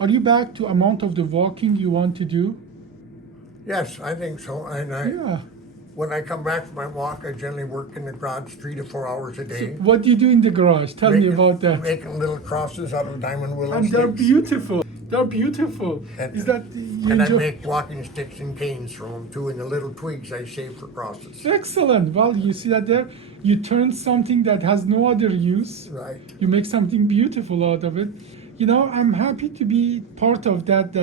Are you back to amount of the walking you want to do? Yes, I think so. And Yeah. when I come back from my walk, I generally work in the garage 3 to 4 hours a day. What do you do in the garage? Tell me about that. Making little crosses out of diamond willow And sticks. they're beautiful. They're beautiful. And- Is that you And I enjoy? make walking sticks and canes from them too, and the little twigs I save for crosses. Excellent. Well, you see that there? You turn something that has no other use. Right. You make something beautiful out of it. You know, I'm happy to be part of that,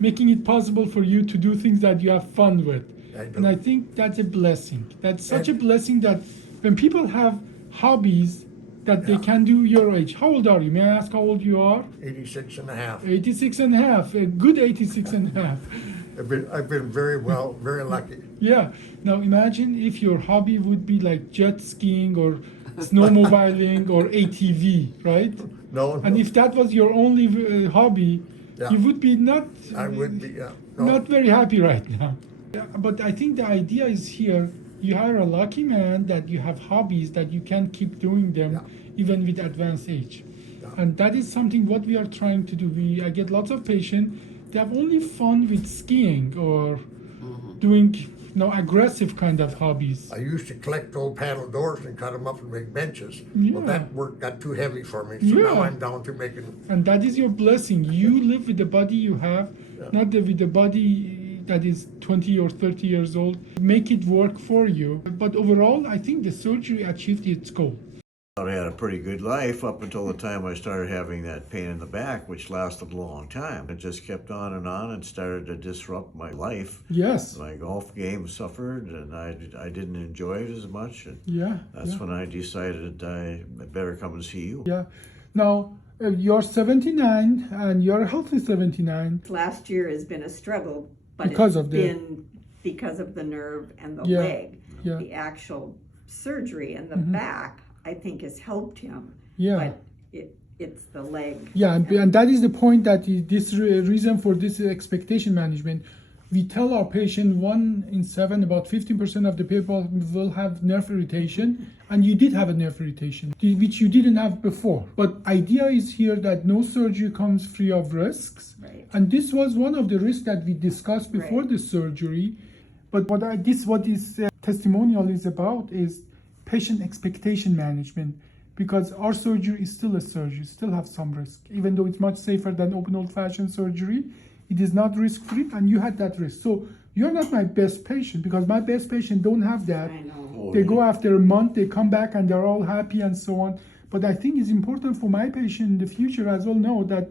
making it possible for you to do things that you have fun with. I do. And I think that's a blessing. That's such a And- blessing that when people have hobbies that they Yeah. can do your age. How old are you? May I ask how old you are? 86 and a half. 86 and a half. A good 86 and a half. I've been very lucky. Yeah. Now imagine if your hobby would be like jet skiing or snowmobiling or ATV, right? No, And no, if that was your only hobby, Yeah. you would be not I would be, no. not very happy right now. Yeah, but I think the idea is here. You are a lucky man that you have hobbies that you can keep doing them Yeah. even with advanced age. Yeah. And that is something what we are trying to do. I get lots of patients, they have only fun with skiing or doing aggressive kind of hobbies. I used to collect old paddle doors and cut them up and make benches. Yeah. Well, that work got too heavy for me, so now Yeah. I'm down to making. And that is your blessing. You live with the body you have, not with the body that is 20 or 30 years old. Make it work for you. But overall, I think the surgery achieved its goal. I had a pretty good life up until the time I started having that pain in the back, which lasted a long time. It just kept on and started to disrupt my life. Yes. My golf game suffered, and I didn't enjoy it as much. And Yeah. that's yeah. when I decided I better come and see you. Yeah. Now, you're 79 and you're a healthy 79. Last year has been a struggle, but Because it's of the- been because of the nerve and the Yeah, leg. yeah. The actual surgery and the back, I think, has helped him. Yeah. But it's the leg. Yeah, and that is the point that this reason for this expectation management. We tell our patient 1 in 7, about 15% of the people will have nerve irritation, and you did have a nerve irritation, which you didn't have before. But idea is here that no surgery comes free of risks, Right. and this was one of the risks that we discussed before Right. the surgery. But what this testimonial is about is patient expectation management. Because our surgery is still a surgery, still have some risk. Even though it's much safer than open old-fashioned surgery, it is not risk-free, and you had that risk. So you're not my best patient, because my best patient don't have that. I know. Oh, They go after a month, they come back, and they're all happy and so on. But I think it's important for my patient in the future as well know that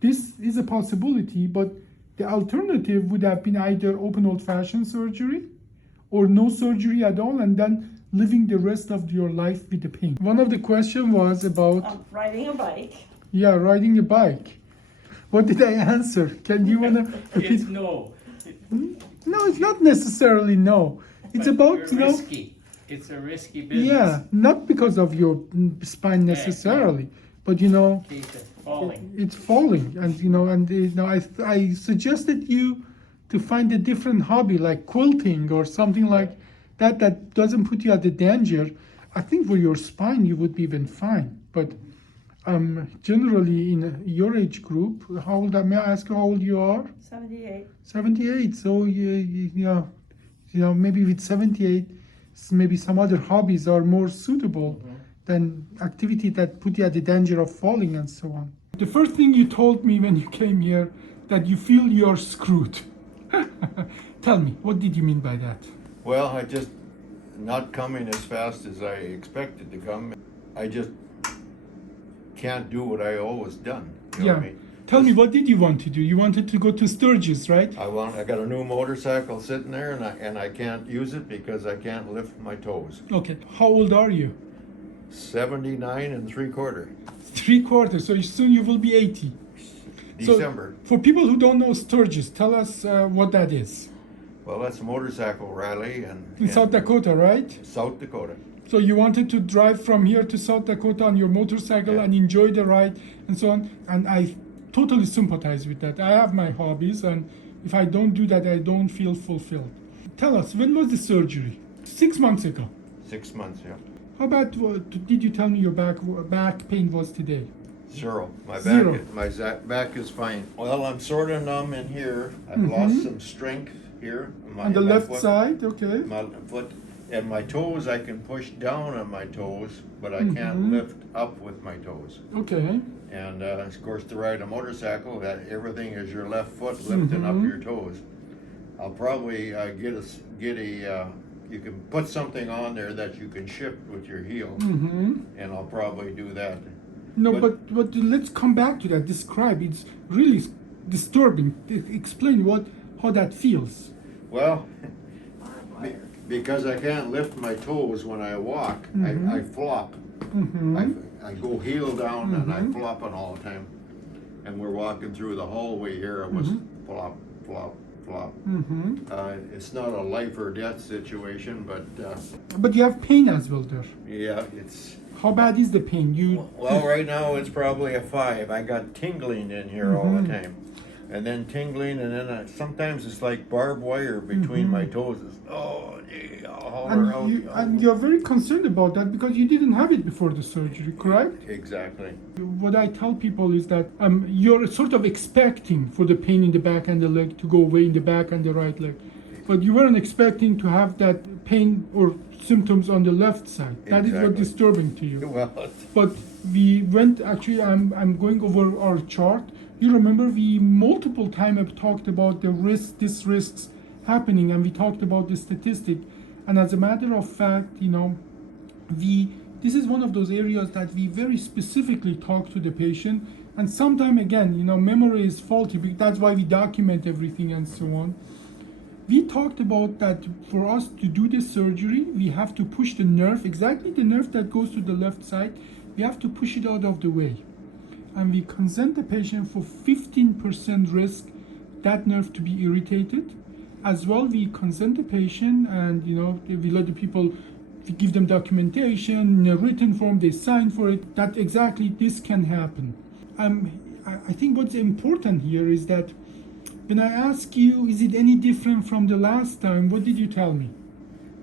this is a possibility, but the alternative would have been either open old-fashioned surgery or no surgery at all, and then living the rest of your life with the pain. One of the question was about Riding a bike. riding a bike. What did I answer? Can you wanna repeat? It's no. No, it's not necessarily no. It's But about you're you know. risky. It's a risky business. Yeah, not because of your spine necessarily, but you know, Case of falling. it's falling, and I suggested you to find a different hobby like quilting or something like that doesn't put you at the danger. I think for your spine you would be even fine, but generally in your age group, how old? May I ask how old you are? 78. 78. So you know maybe with 78, maybe some other hobbies are more suitable than activity that put you at the danger of falling and so on. The first thing you told me when you came here that you feel you're screwed. Tell me, what did you mean by that? Well, I just not coming as fast as I expected to come. I just can't do what I always done. You know what I mean? Tell me, what did you want to do? You wanted to go to Sturgis, right? I got a new motorcycle sitting there, and I can't use it because I can't lift my toes. Okay. How old are you? 79 and 3/4. 3/4. So soon you will be 80. December. So, for people who don't know Sturgis, tell us what that is. Well, that's a motorcycle rally In South Dakota, right? South Dakota. So you wanted to drive from here to South Dakota on your motorcycle Yeah. and enjoy the ride and so on. And I totally sympathize with that. I have my hobbies, and if I don't do that, I don't feel fulfilled. Tell us, when was the surgery? 6 months ago. 6 months, yeah. How about, did you tell me your back pain was today? Zero. My Zero. back is fine. Well, I'm sort of numb in here. I've lost some strength here. On the in my left foot. side, okay. My foot and my toes, I can push down on my toes, but I can't Mhm. lift up with my toes. Okay. And of course, to ride a motorcycle, that everything is your left foot lifting up your toes. I'll probably get a. You can put something on there that you can shift with your heel, Mm-hmm. and I'll probably do that. No, but let's come back to that. Describe. It's really disturbing. Explain how that feels. Well, because I can't lift my toes when I walk, I flop. Mm-hmm. I go heel down and I'm flopping all the time. And we're walking through the hallway here. It was flop, flop, flop. Mm-hmm. It's not a life or death situation, but But you have pain as well there. yeah, it's. How bad is the pain? Well, right now it's probably a 5. I got tingling in here all the time. And then tingling, and then sometimes it's like barbed wire between my toes. It's, oh, gee, I'll holler out. And you're very concerned about that because you didn't have it before the surgery, correct? Exactly. What I tell people is that you're sort of expecting for the pain in the back and the leg to go away in the back and the right leg. But you weren't expecting to have that pain or symptoms on the left side. That is what's Exactly. disturbing to you. Well, But we went, actually, I'm going over our chart. You remember we multiple times have talked about these risks happening, and we talked about the statistic. And as a matter of fact, this is one of those areas that we very specifically talk to the patient. And sometimes, again, memory is faulty. That's why we document everything and so on. We talked about that for us to do this surgery, we have to push the nerve, exactly the nerve that goes to the left side, we have to push it out of the way. And we consent the patient for 15% risk that nerve to be irritated. As well, we consent the patient and, we let the people, we give them documentation in a written form, they sign for it, that exactly this can happen. I think what's important here is that when I ask you, is it any different from the last time, what did you tell me?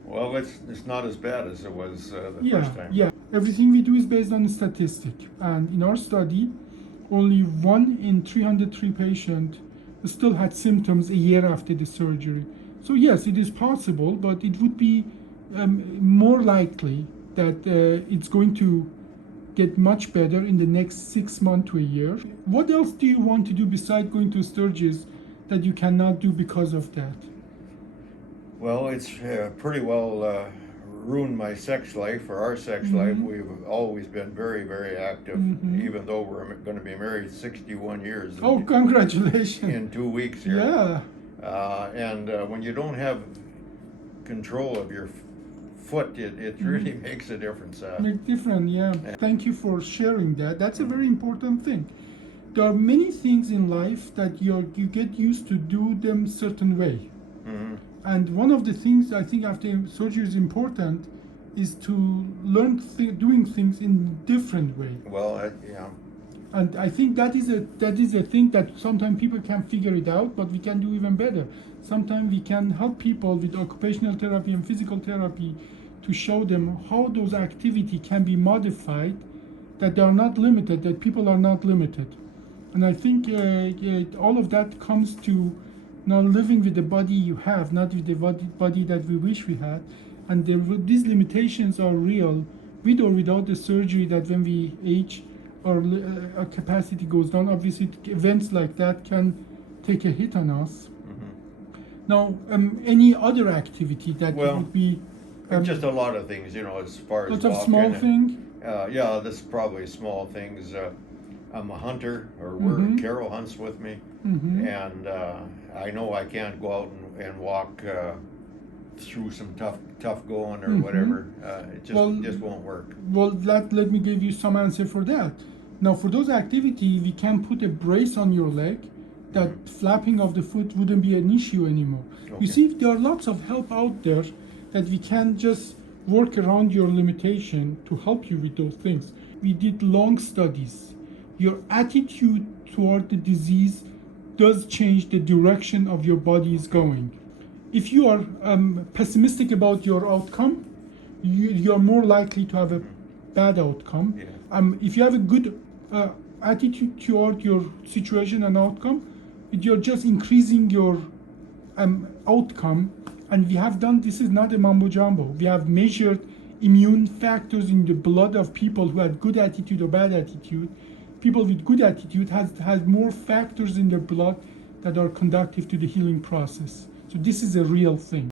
well, it's not as bad as it was the first time. Yeah. Everything we do is based on a statistic. And in our study, only 1 in 303 patients still had symptoms a year after the surgery. So yes, it is possible, but it would be more likely that it's going to get much better in the next 6 months to a year. What else do you want to do besides going to Sturgis that you cannot do because of that? Well, it's pretty well ruined my sex life, or our sex life. We've always been very, very active, even though we're going to be married 61 years. Oh, congratulations. In 2 weeks here. Yeah. And when you don't have control of your foot, it really makes a difference. Make different, yeah. Thank you for sharing that. That's a very important thing. There are many things in life that you get used to do them certain way. And one of the things I think after surgery is important is to learn doing things in different way. Well, yeah. And I think that is a thing that sometimes people can't figure it out, but we can do even better. Sometimes we can help people with occupational therapy and physical therapy to show them how those activity can be modified, that they are not limited, that people are not limited. And I think all of that comes to now living with the body you have, not with the body that we wish we had. And these limitations are real, with or without the surgery, that when we age, our capacity goes down. Obviously, events like that can take a hit on us. Now, any other activity that would be... just a lot of things, as far as lots of walking small and- things? Yeah, this is probably small things. I'm a hunter, or Carol hunts with me, and I know I can't go out and walk through some tough going or whatever. It just won't work. Well, let me give you some answer for that. Now, for those activities, we can put a brace on your leg, that flapping of the foot wouldn't be an issue anymore. Okay. You see, there are lots of help out there that we can just work around your limitation to help you with those things. We did long studies. Your attitude toward the disease does change the direction of your body is going. If you are pessimistic about your outcome, you're more likely to have a bad outcome. Yeah. If you have a good attitude toward your situation and outcome, you're just increasing your outcome. And we have done, this is not a mumbo jumbo. We have measured immune factors in the blood of people who had good attitude or bad attitude. People with good attitude has more factors in their blood that are conducive to the healing process. So this is a real thing.